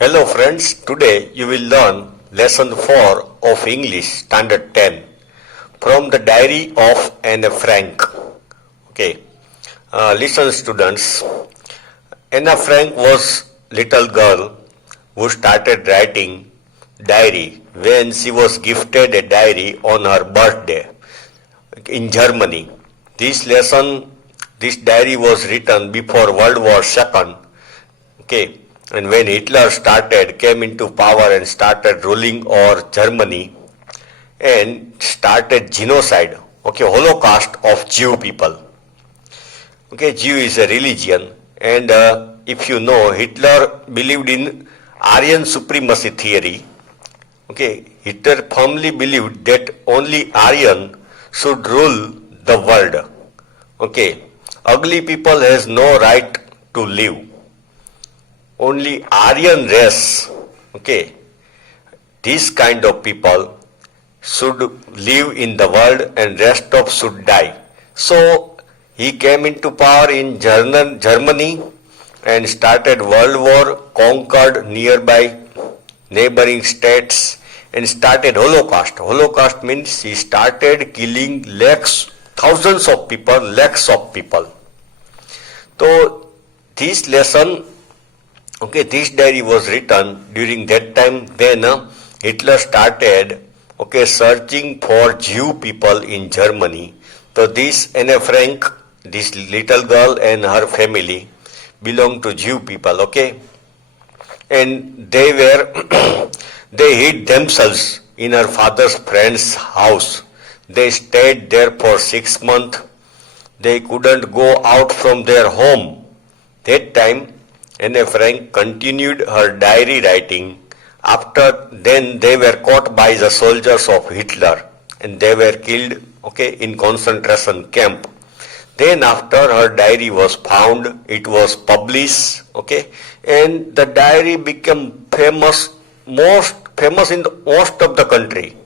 Hello friends, today you will learn lesson 4 of English standard 10 from the diary of Anne Frank. Okay, listen students. Anne Frank was little girl who started writing diary when she was gifted a diary on her birthday in Germany. This diary was written before World War II. Okay, and when Hitler came into power and started ruling over Germany and started genocide, okay, Holocaust of Jew people. Okay, Jew is a religion, and if you know, Hitler believed in Aryan supremacy theory. Okay, Hitler firmly believed that only Aryan should rule the world. Okay, ugly people has no right to live. Only Aryan race, okay, this kind of people should live in the world and rest of should die. So he came into power in Germany and started World War, conquered nearby neighboring states and started Holocaust. Holocaust means he started killing thousands of people, lakhs of people. So this lesson, okay, this diary was written during that time. Then Hitler started, okay, searching for Jew people in Germany. So this Anne Frank, this little girl and her family belonged to Jew people, okay, and they were they hid themselves in her father's friend's house. They stayed there for 6 months. They couldn't go out from their home. That time Anne Frank continued her diary writing. After then they were caught by the soldiers of Hitler and they were killed, okay, in concentration camp. Then after her diary was found, it was published, okay, and the diary became most famous in most of the country,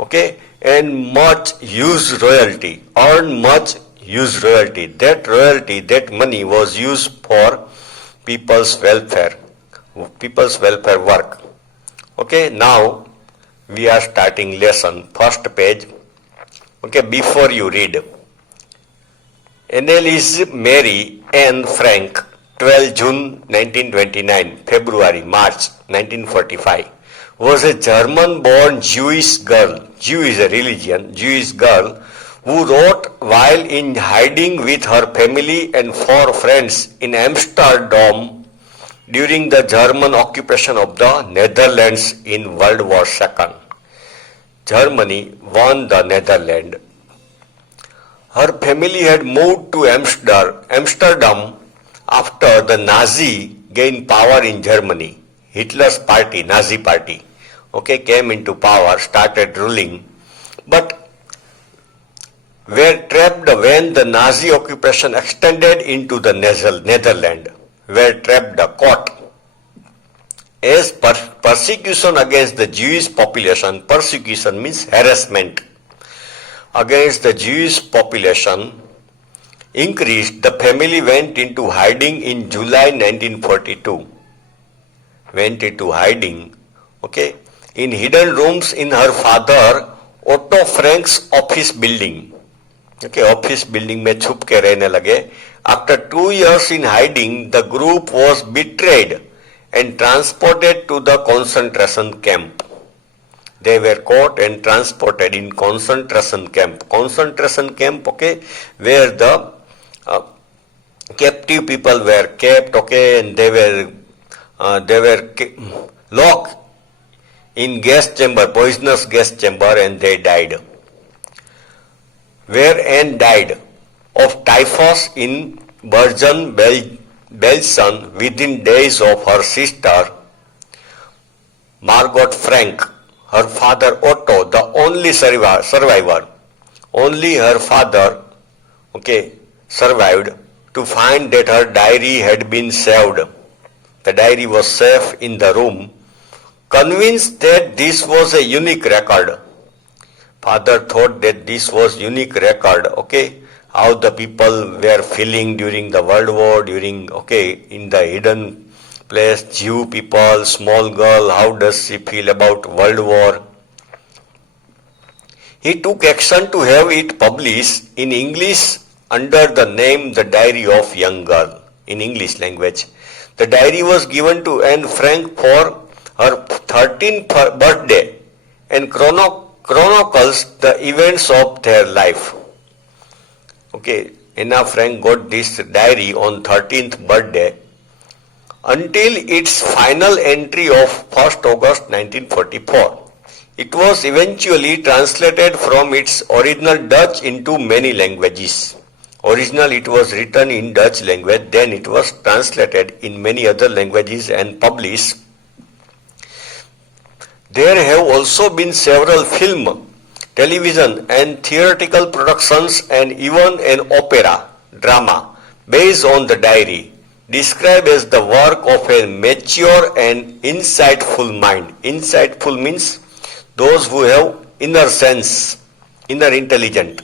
okay, and much used royalty, earned much used royalty. That money was used for people's welfare work. Okay, now we are starting lesson, first page. Okay, before you read. Anneliese Mary Anne Frank, 12 June 1929, February, March 1945, was a German-born Jewish girl, Jew is a religion, Jewish girl, who wrote while in hiding with her family and 4 friends in Amsterdam during the German occupation of the Netherlands in World War II. Germany won the Netherlands. Her family had moved to Amsterdam after the Nazi gained power in Germany. Hitler's party, Nazi party, okay, came into power, started ruling, but were trapped when the Nazi occupation extended into the Netherlands, were trapped, caught. As persecution against the Jewish population, persecution means harassment against the Jewish population increased, the family went into hiding in July 1942. Went into hiding, okay, in hidden rooms in her father Otto Frank's office building. Okay, office building में छुप के रहने लगे. After 2 years in hiding, the group was betrayed and transported to the concentration camp. They were caught and transported in concentration camp. Concentration camp, okay, where the captive people were kept, okay, and they were locked in gas chamber, poisonous gas chamber, and they died. Where Anne died of typhus in Bergen, Belgium, within days of her sister Margot Frank. Her father Otto, the only survivor, only her father, okay, survived to find that her diary had been saved. The diary was safe in the room, convinced that this was a unique record. Father thought that this was unique record, okay, how the people were feeling during the World War, in the hidden place, Jew people, small girl, how does she feel about World War? He took action to have it published in English under the name The Diary of Young Girl in English language. The diary was given to Anne Frank for her 13th birthday and chronicles the events of their life. Okay, Anna Frank got this diary on 13th birthday until its final entry of 1st August 1944. It was eventually translated from its original Dutch into many languages. Originally it was written in Dutch language, then it was translated in many other languages and published. There have also been several film, television and theatrical productions and even an opera, drama, based on the diary, described as the work of a mature and insightful mind. Insightful means those who have inner sense, inner intelligence.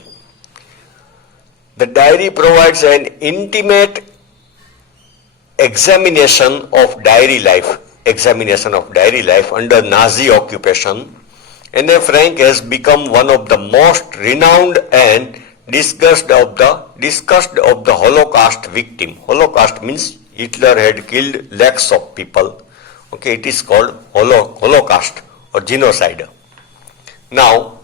The diary provides an intimate examination of daily life under Nazi occupation. Anne Frank has become one of the most renowned and discussed of the Holocaust victim. Holocaust means Hitler had killed lakhs of people. Okay, it is called Holocaust or genocide. Now,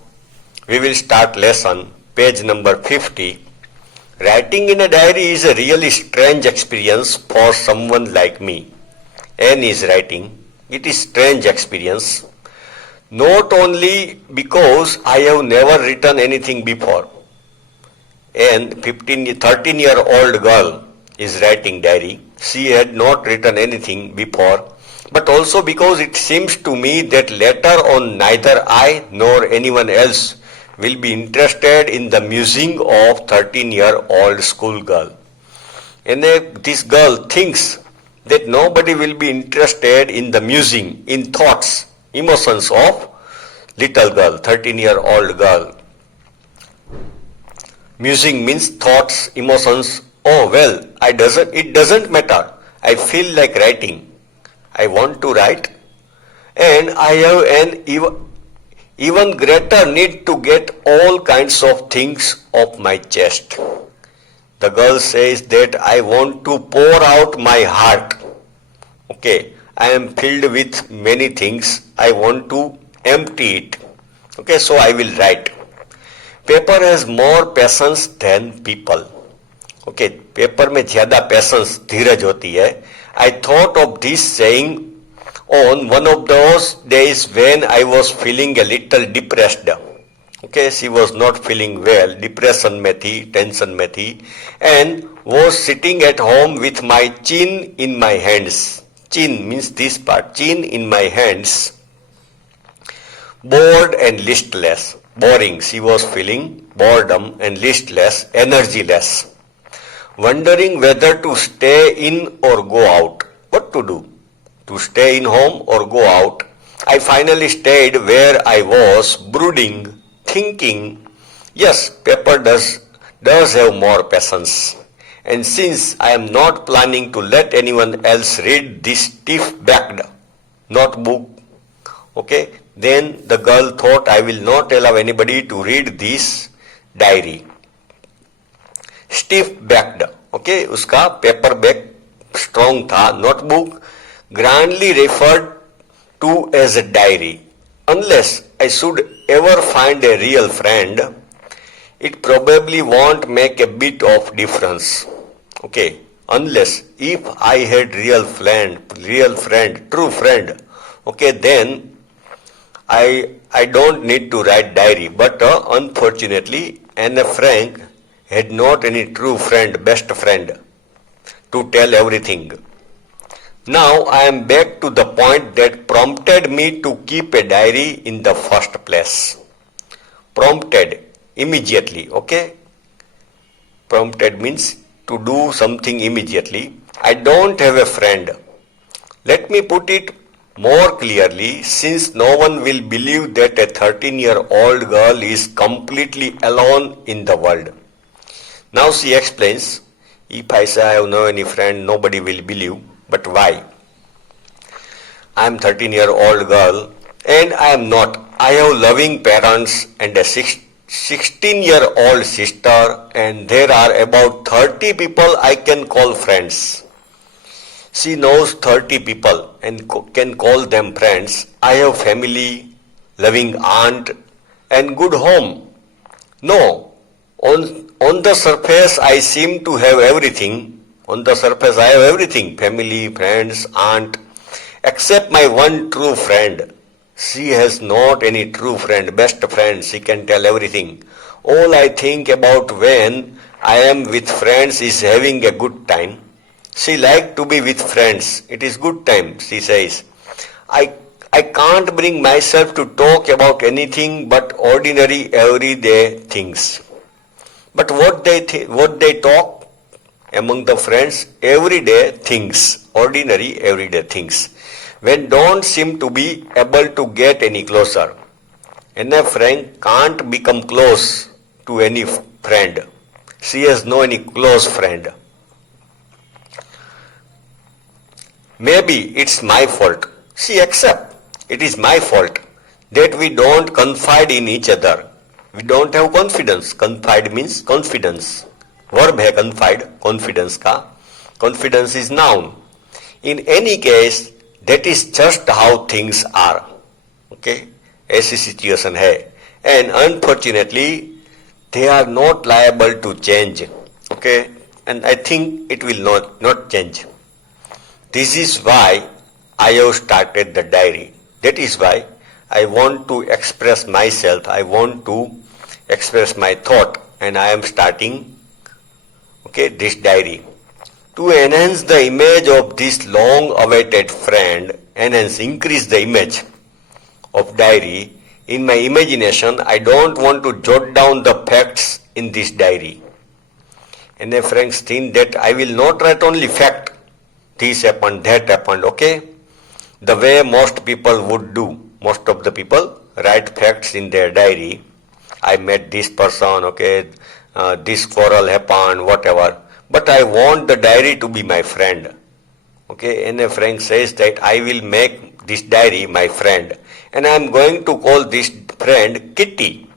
we will start lesson, page number 50. Writing in a diary is a really strange experience for someone like me. Anne is writing. It is strange experience. Not only because I have never written anything before. Anne, 13-year-old girl, is writing diary. She had not written anything before, but also because it seems to me that later on neither I nor anyone else will be interested in the musing of 13-year-old schoolgirl. And this girl thinks that nobody will be interested in the musing, in thoughts, emotions of little girl, 13-year-old girl. Musing means thoughts, emotions. Oh well, it doesn't matter. I feel like writing. I want to write. And I have an even greater need to get all kinds of things off my chest. The girl says that I want to pour out my heart. Okay, I am filled with many things. I want to empty it. Okay, so I will write. Paper has more patience than people. Okay, paper में ज़्यादा patience धीरज होती है. I thought of this saying on one of those days when I was feeling a little depressed. Okay, she was not feeling well, depression में थी, tension में थी, and was sitting at home with my chin in my hands. Chin means this part, chin in my hands. Bored and listless. Boring, she was feeling boredom and listless, energyless. Wondering whether to stay in or go out. What to do? To stay in home or go out? I finally stayed where I was, brooding, thinking. Yes, paper does have more patience. And since I am not planning to let anyone else read this stiff-backed notebook, okay, then the girl thought I will not allow anybody to read this diary. Stiff-backed, okay, उसका paper back strong था. Notebook grandly referred to as a diary. Unless I should ever find a real friend, it probably won't make a bit of difference. Okay, unless if I had real friend, true friend, okay, then I don't need to write diary. But unfortunately, Anne Frank had not any true friend, best friend, to tell everything. Now I am back to the point that prompted me to keep a diary in the first place. Prompted, immediately, okay? Prompted means to do something immediately. I don't have a friend. Let me put it more clearly, since no one will believe that a 13-year-old girl is completely alone in the world. Now she explains, if I say I have no any friend, nobody will believe. But why? am 13-year-old girl and I am not. I have loving parents and a 16-year-old sister, and there are about 30 people I can call friends. She knows 30 people and can call them friends. I have family, loving aunt and good home. No, on the surface I seem to have everything. On the surface I have everything, family, friends, aunt, except my one true friend. She has not any true friend, best friend, she can tell everything. All I think about when I am with friends is having a good time. She like to be with friends. It is good time, she says. I can't bring myself to talk about anything but ordinary everyday things. But what they talk among the friends, everyday things, ordinary everyday things, when don't seem to be able to get any closer. And a friend can't become close to any friend. She has no any close friend. Maybe it's my fault. She accepts it is my fault that we don't confide in each other. We don't have confidence. Confide means confidence. Verb hai confide, confidence ka. Confidence is noun. In any case, that is just how things are. Okay? ऐसी situation है. And unfortunately, they are not liable to change. Okay? And I think it will not change. This is why I have started the diary. That is why I want to express myself. I want to express my thought, and I am starting this diary. To enhance the image of this long-awaited friend, increase the image of diary, in my imagination, I don't want to jot down the facts in this diary. And a frank thing that I will not write only fact. This happened, that happened, okay? The way most people would do. Most of the people write facts in their diary. I met this person, this quarrel happened, whatever. But I want the diary to be my friend. Okay, and a friend says that I will make this diary my friend. And I am going to call this friend Kitty.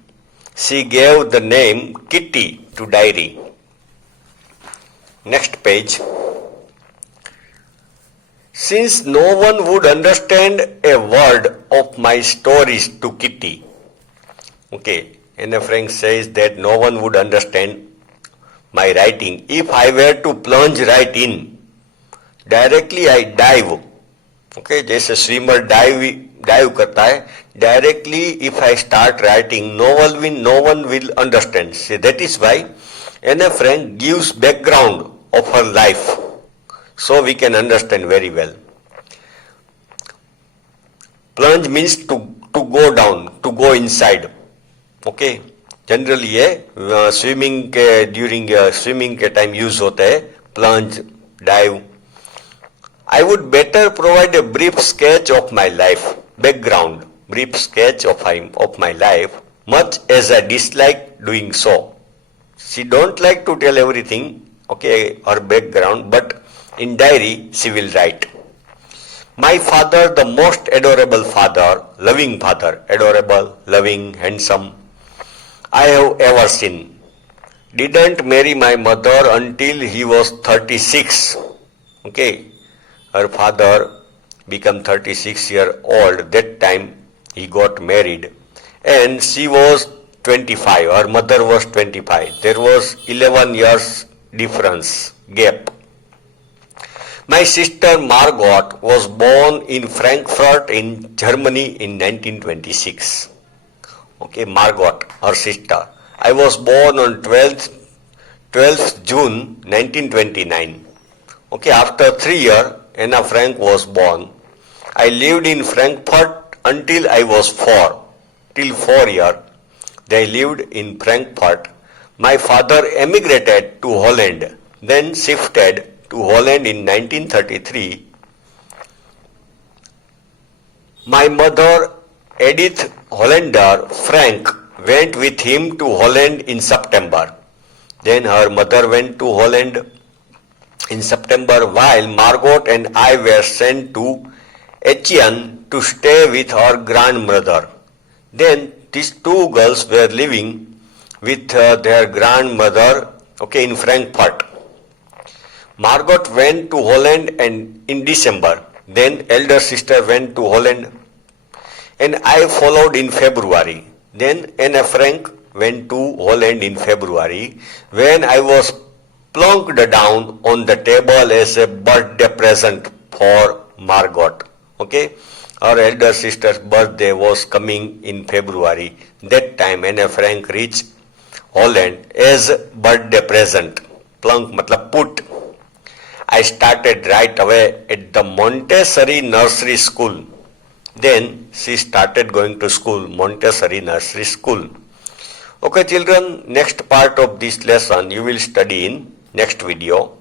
She gave the name Kitty to diary. Next page. Since no one would understand a word of my stories to Kitty. Okay, and a friend says that no one would understand my writing. If I were to plunge right in, directly I dive. Okay, जैसे swimmer dive करता है, directly if I start writing, no one will understand. So that is why Anne Frank gives background of her life, so we can understand very well. Plunge means to go down, to go inside. Okay, generally ये swimming के during swimming के time use होता है plunge dive. I would better provide a brief sketch of my life. Background brief sketch of my life much as I dislike doing so. She don't like to tell everything, okay, her background, but in diary she will write. My father, the most adorable father, adorable, loving, handsome I have ever seen, didn't marry my mother until he was 36. Okay, her father became 36-year-old. That time he got married, and she was 25. Her mother was 25. There was 11 years difference gap. My sister Margot was born in Frankfurt in Germany in 1926. Okay, Margot, her sister. I was born on 12th June 1929. Okay, after 3 years, Anna Frank was born. I lived in Frankfurt until I was 4. Till 4 years, they lived in Frankfurt. My father emigrated to Holland, then shifted to Holland in 1933. My mother, Edith Hollander Frank, went with him to Holland in September. Then her mother went to Holland in September, while Margot and I were sent to Etienne to stay with her grandmother. Then these two girls were living with their grandmother, okay, in Frankfurt. Margot went to Holland and in December. Then elder sister went to Holland and I followed in February. Then Anna Frank went to Holland in February when I was plunked down on the table as a birthday present for Margot. Okay, her elder sister's birthday was coming in February. That time Anna Frank reached Holland as birthday present. Plunk matlab put. I started right away at the Montessori nursery school. Then she started going to school, Montessori nursery school. Okay children, next part of this lesson you will study in next video.